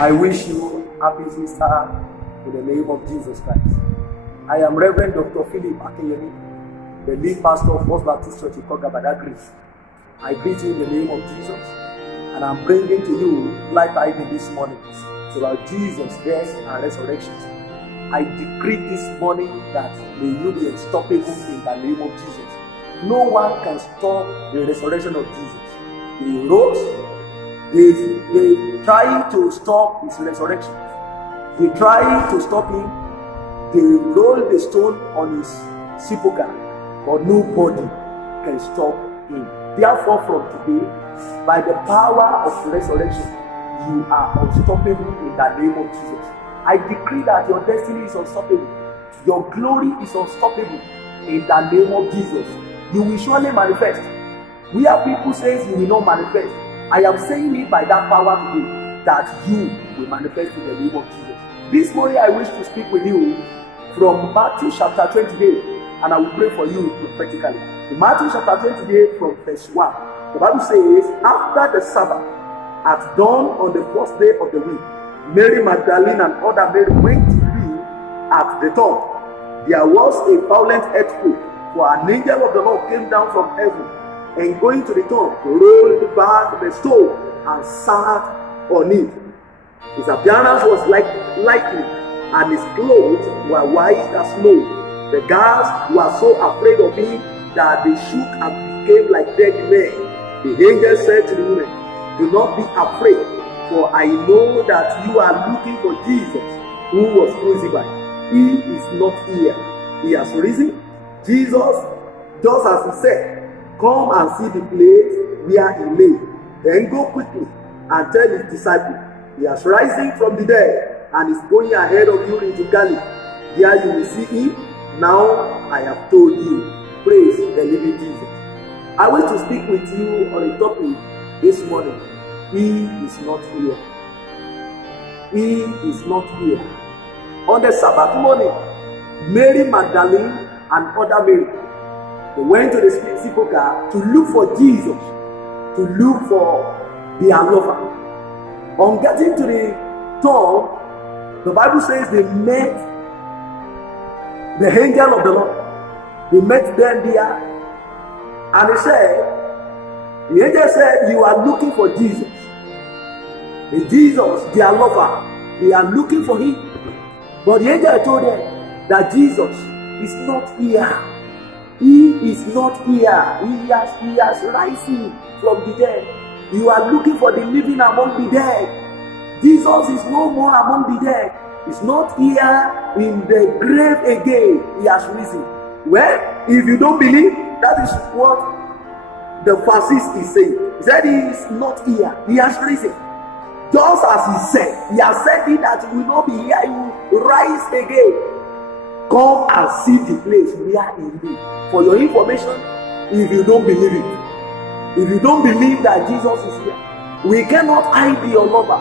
I wish you happy Easter in the name of Jesus Christ. I am Reverend Dr. Philip Akeyemi, the lead pastor of First Baptist Church in Ikoga, Badagry. I greet you in the name of Jesus, and I'm bringing to you light tidings this morning. It's about Jesus' death and resurrection. I decree this morning that may you be unstoppable in the name of Jesus. No one can stop the resurrection of Jesus. He rose. They tried to stop his resurrection. They tried to stop him. They rolled the stone on his sepulchre, but nobody can stop him. Therefore, from today, by the power of resurrection, you are unstoppable in the name of Jesus. I decree that your destiny is unstoppable. Your glory is unstoppable in the name of Jesus. You will surely manifest. Where people say you will not manifest, I am saying it by that power today that you will manifest in the name of Jesus. This morning I wish to speak with you from Matthew chapter 28, and I will pray for you prophetically. In Matthew chapter 28 from verse 1, the Bible says, after the Sabbath, at dawn on the first day of the week, Mary Magdalene and other Mary went to be at the tomb. There was a violent earthquake, for an angel of the Lord came down from heaven, and going to the tomb, rolled back the stone and sat on it. His appearance was like lightning, and his clothes were white as snow. The guards were so afraid of him that they shook and became like dead men. The angel said to the women, "Do not be afraid, for I know that you are looking for Jesus, who was crucified. He is not here. He has risen. Jesus, just as he said, come and see the place where he lay. Then go quickly and tell his disciples, he has risen from the dead and is going ahead of you into Galilee. There you will see him. Now I have told you." Praise the living Jesus. I wish to speak with you on a topic this morning. He is not here. He is not here. On the Sabbath morning, Mary Magdalene and other Mary, they went to the sepulchre to look for Jesus, to look for their lover. On getting to the tomb, the Bible says they met the angel of the Lord. They met them there, and the angel said, "You are looking for Jesus. The Jesus, their lover, they are looking for him." But the angel told them that Jesus is not here. He is not here. He has risen from the dead. You are looking for the living among the dead. Jesus is no more among the dead. He's not here in the grave again. He has risen. Well, if you don't believe, that is what the Pharisee is saying. He said he is not here. He has risen. Just as he said. He has said it that he will not be here. He will rise again. Come and see the place where he lives. For your information, if you don't believe it, if you don't believe that Jesus is here, we cannot hide your lover.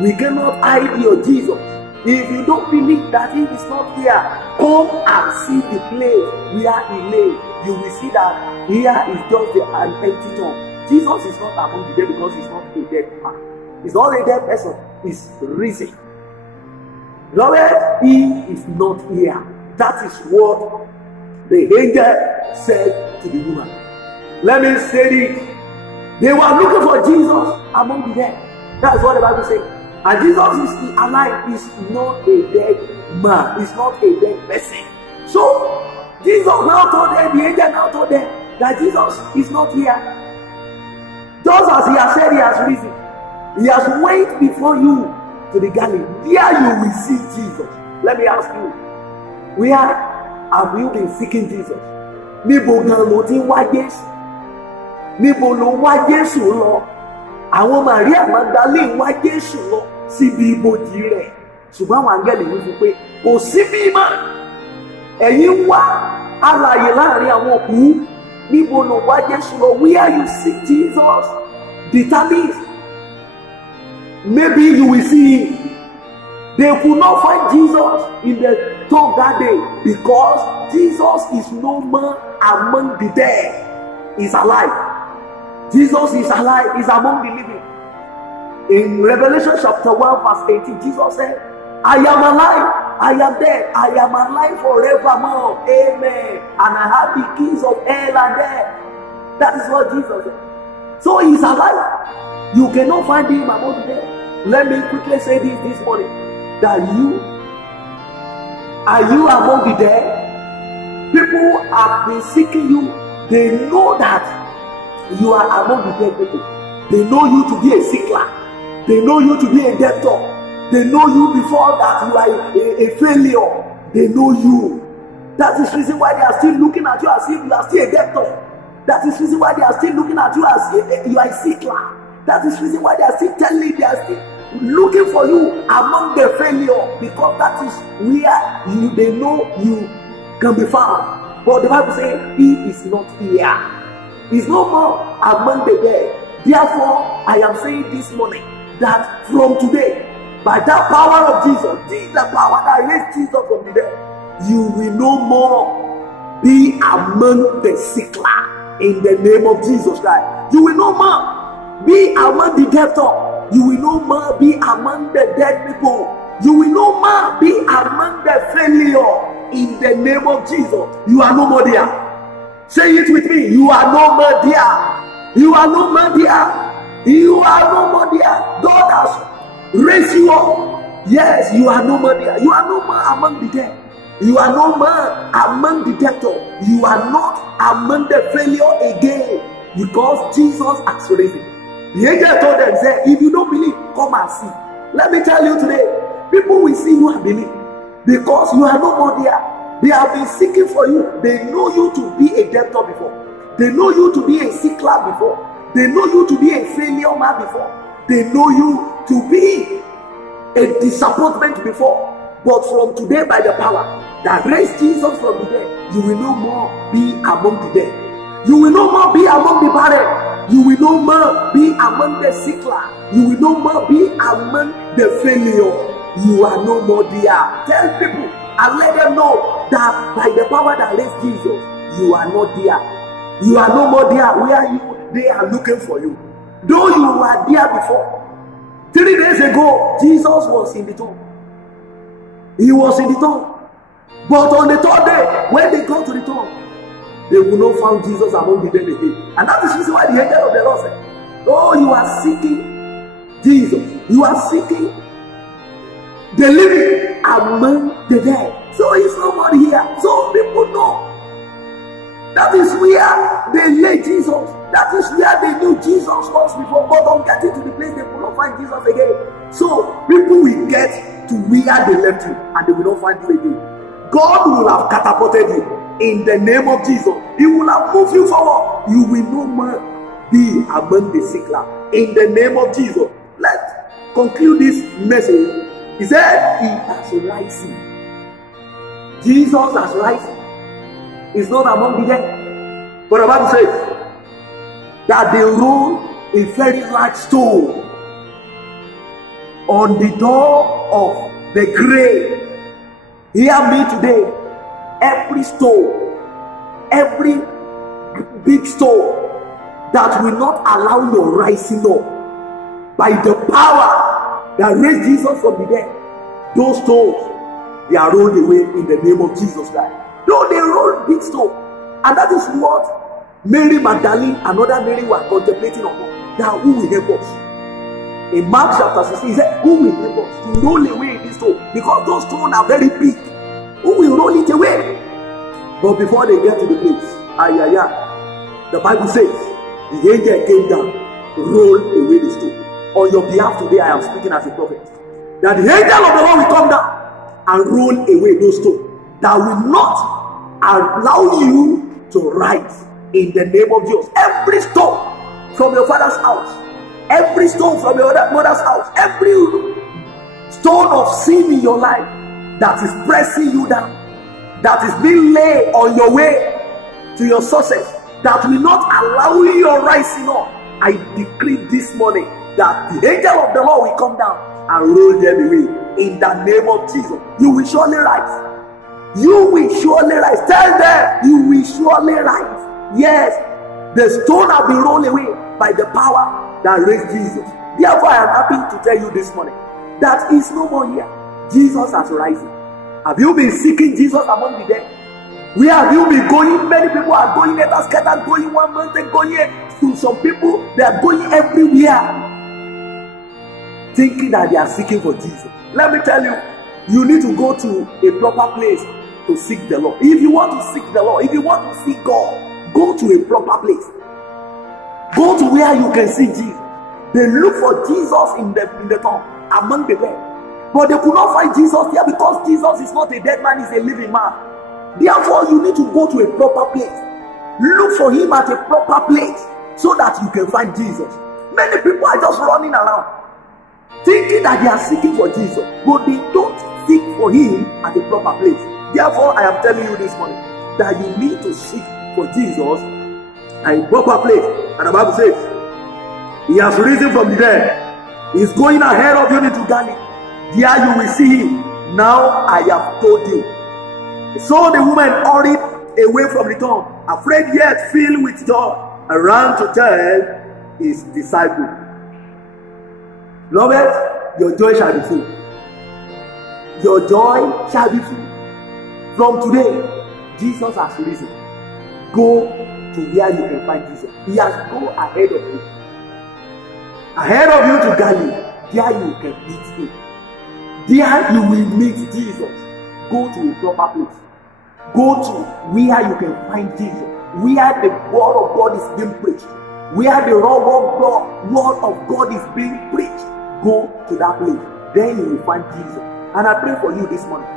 We cannot hide your Jesus. If you don't believe that he is not here, come and see the place where he lay. You will see that here is just an empty tomb. Jesus is not among the dead because he's not a dead man. He's not a dead person. He's risen. Beloved, he is not here. That is what the angel said to the woman. Let me say it. They were looking for Jesus among the dead. That's what the Bible says. And Jesus is alive. He's not a dead man. He's not a dead person. So, Jesus now told them, the angel now told them that Jesus is not here. Just as he has said, he has risen. He has went before you to the Galilee. There you will see Jesus. Let me ask you, where have you been seeking Jesus? Níbo gan ló ti wá Jésù? Níbo ló wá Jésù lọ? Àwọn Maria Magdalene wá Jésù lọ síbi ibojì rẹ̀. Ṣùgbọ́n àwọn áńgẹ́lì wí fún pé kò síbí mọ́. Ẹ̀yin wá alààyè láàrin àwọn òkú. Níbo ló wá Jésù lọ? Where you seek Jesus determines. Maybe you will see him. They could not find Jesus in the tomb that day because Jesus is no more among the dead. He's alive. Jesus is alive. He's among the living. In Revelation chapter 1 verse 18, Jesus said, I am alive, I am dead, I am alive forevermore. Amen. And I have the keys of hell and death. That is what Jesus said. So he is alive. You cannot find him among the dead. Let me quickly say this morning. That are you among the dead? People have been seeking you. They know that you are among the dead people. They know you to be a sickler. They know you to be a debtor. They know you before that you are a failure. They know you. That is the reason why they are still looking at you as if you are still a debtor. That is the reason why they are still looking at you as if you are a sickler. That is the reason why they are still telling, they are still looking for you among the failure, because that is where they know you can be found. But the Bible says he is not here. He is no more among the dead. Therefore, I am saying this morning that from today, by that power of Jesus, the power that raised Jesus from the dead, you will no more be among the sickler in the name of Jesus Christ. You will no more be among the debtor. You will no more be among the dead people. You will no more be among the failure in the name of Jesus. You are no more there. Say it with me. You are no more there. You are no more there. You are no more there. God has raised you up. Yes, you are no more there. You are no more among the dead. You are no more among the debtor. You are not among the failure again, because Jesus has raised you. The angel told them, say, if you don't believe, come and see. Let me tell you today, people will see you and believe, because you are no more there. They have been seeking for you. They know you to be a debtor before. They know you to be a sickler before. They know you to be a failure man before. They know you to be a disappointment before. But from today, by the power that raised Jesus from the dead, you will no more be among the dead. You will no more be among the barren. You will no more be among the sickler. You will no more be among the failure. You are no more there. Tell people and let them know that by the power that raised Jesus, you are not there. You are no more there where they are looking for you. Though you were there before. 3 days ago, Jesus was in the tomb. He was in the tomb. But on the 3rd day, when they got to the tomb, they will not find Jesus among the dead again. And that is the reason why the angel of the Lord said, oh, you are seeking Jesus. You are seeking the living among the dead. So he's no more here. So people know. That is where they lay Jesus. That is where they knew Jesus was before. But on getting to the place, they will not find Jesus again. So people will get to where they left you, and they will not find you again. God will have catapulted you. In the name of Jesus, He will have moved you forward. You will no more be among the sickler. In the name of Jesus. Let's conclude this message. He said, He has risen. Jesus has risen. He's not among the dead. But the Bible says that they rolled a very large stone on the door of the grave. Hear me today. Every stone, every big stone that will not allow your rising up, by the power that raised Jesus from the dead, those stones, they are rolled away in the name of Jesus Christ. No, they rolled big stone. And that is what Mary Magdalene and other Mary were contemplating on. That who will help us? In Mark chapter 16, he said, who will help us to roll away this stone? Because those stones are very big. Who will roll it away? But before they get to the place, the Bible says, the angel came down, rolled away the stone. On your behalf today, I am speaking as a prophet. That the angel of the Lord will come down and roll away those stones that will not allow you to rise in the name of Jesus. Every stone from your father's house, every stone from your mother's house, every stone of sin in your life that is pressing you down, that is being laid on your way to your success, that will not allow your rising up, I decree this morning that the angel of the Lord will come down and roll them away in the name of Jesus. You will surely rise. You will surely rise. Tell them, you will surely rise. Yes, the stone will be rolled away by the power that raised Jesus. Therefore, I am happy to tell you this morning that He is no more here. Jesus has risen. Have you been seeking Jesus among the dead? Where have you been going? Many people are going there, scattered, going one mountain, going here. To some people, they are going everywhere, thinking that they are seeking for Jesus. Let me tell you, you need to go to a proper place to seek the Lord. If you want to seek the Lord, if you want to seek God, go to a proper place. Go to where you can see Jesus. They look for Jesus in the tomb, among the dead. But they could not find Jesus there because Jesus is not a dead man, he's a living man. Therefore, you need to go to a proper place. Look for him at a proper place so that you can find Jesus. Many people are just running around, thinking that they are seeking for Jesus, but they don't seek for him at a proper place. Therefore, I am telling you this morning that you need to seek for Jesus at a proper place. And the Bible says, he has risen from the dead. He is going ahead of you into Galilee. There you will see him. Now I have told you. So the woman hurried away from the tomb, afraid yet filled with joy, and ran to tell his disciples. Beloved, your joy shall be full. Your joy shall be full. From today, Jesus has risen. Go to where you can find Jesus. He has gone ahead of you. Ahead of you to Galilee. There you can meet him. There you will meet Jesus. Go to a proper place. Go to where you can find Jesus. Where the word of God is being preached. Where the word of God is being preached. Go to that place. Then you will find Jesus. And I pray for you this morning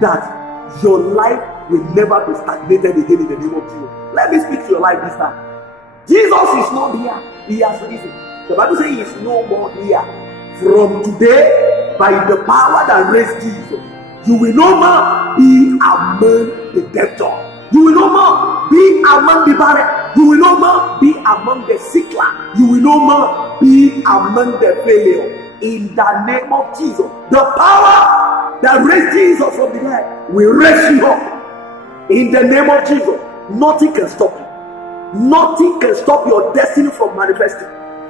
that your life will never be stagnated again in the name of Jesus. Let me speak to your life this time. Jesus is not here. He has risen. The Bible says he is no more here. From today, by the power that raised Jesus, you will no more be among the debtors. You will no more be among the barren. You will no more be among the sickler. You will no more be among the failure. In the name of Jesus, the power that raised Jesus from the dead will raise you up. In the name of Jesus, nothing can stop you. Nothing can stop your destiny from manifesting.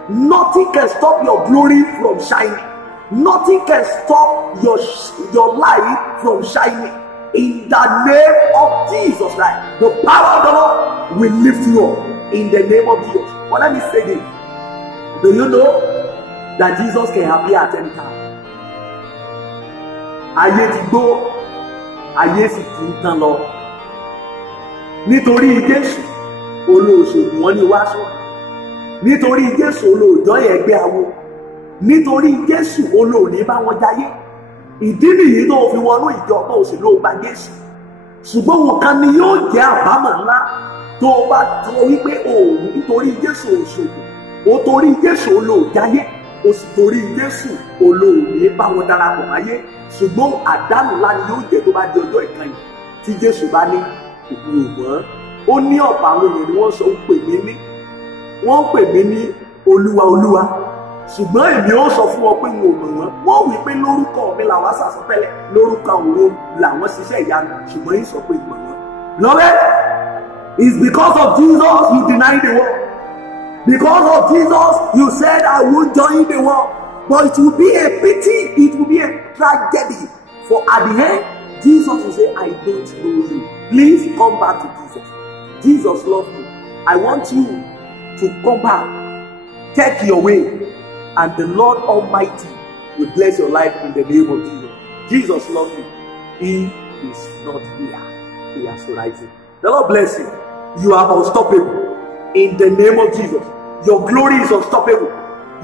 Nothing can stop your glory from shining. Nothing can stop your light from shining. In the name of Jesus Christ, the power of the Lord will lift you up. In the name of Jesus. But let me say this. Do you know that Jesus can appear at any time? Ayé ti gbó, ayé sì ti ń tán lọ. Nítorí Jésù, olóòṣèlú wọn ni wá sọ. Nítorí Jésù olóòjọ́ ẹgbẹ́ awo. Nítorí Jésù olóòní bá wọn jayé. Ìdí nìyí tó fi wọnú ìjọ tó sì ló gba Jésù. Ṣùgbọ́n wọn kan ni yóò jẹ́ àbámọ̀ ńlá tó bá tó wípé òun nítorí Jésù òṣèlú. Ó torí Jésù olóòjáyé. Ó sì torí Jésù olóòní bá wọn darapọ̀ máyé. Ṣùgbọ́n àdánù ńlá ni yóò jẹ́ tó bá di ọjọ́ ìkẹyìn tí Jésù bá ní ìlú òmùọ́. Ó ní ọ̀pọ̀ àwọn èèyàn ni wọ́n sọ wọ́n pè mí ní Olúwa Olúwa. Ṣùgbọ́n èmi ó sọ fún ọ pé n ò mọ̀ wọ́n wí pé lórúkọ mi làwọn sàsọtẹ́lẹ̀, lórúkọ òun làwọn ṣiṣẹ́ ìyanu, ṣùgbọ́n yìí sọ pé ìmọ̀ wọn. Beloved, it's because of Jesus you deny the world. Because of Jesus you said I won't join the world. But it will be a pity, it will be a tragedy. For at the end, Jesus will say, I don't know you. Please come back to Jesus. Jesus loves you. I want you to come back. Take your way. And the Lord Almighty will bless your life in the name of Jesus. Jesus loves you. He is not here. He has risen. The Lord bless you. You are unstoppable. In the name of Jesus. Your glory is unstoppable.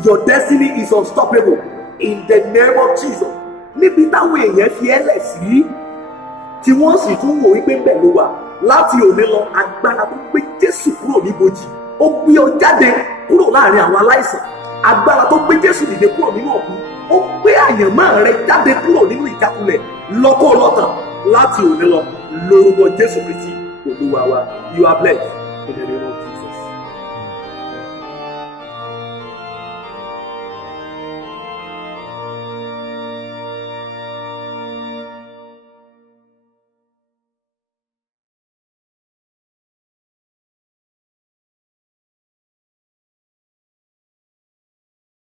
Your destiny is unstoppable. In the name of Jesus. Níbi táwọn èèyàn fi ẹlẹ̀ sí tí wọ́n sì tún wò wípé bẹ́ẹ̀ ló wà láti òní lọ agbára tó gbé Jésù kúrò níbojì. Ó gbé ọ jáde kúrò láàrin àwọn aláìsàn. Agbára tó gbé Jésù dìde kúrò nínú ọ̀gbun. Ó gbé àyànmọ́ rẹ jáde kúrò nínú ìjákulẹ̀ lọ́kọ̀ lọ́tàn láti òní lọ lórúkọ Jésù Kristi Olúwa wa. You are blessed in the name of Jesus.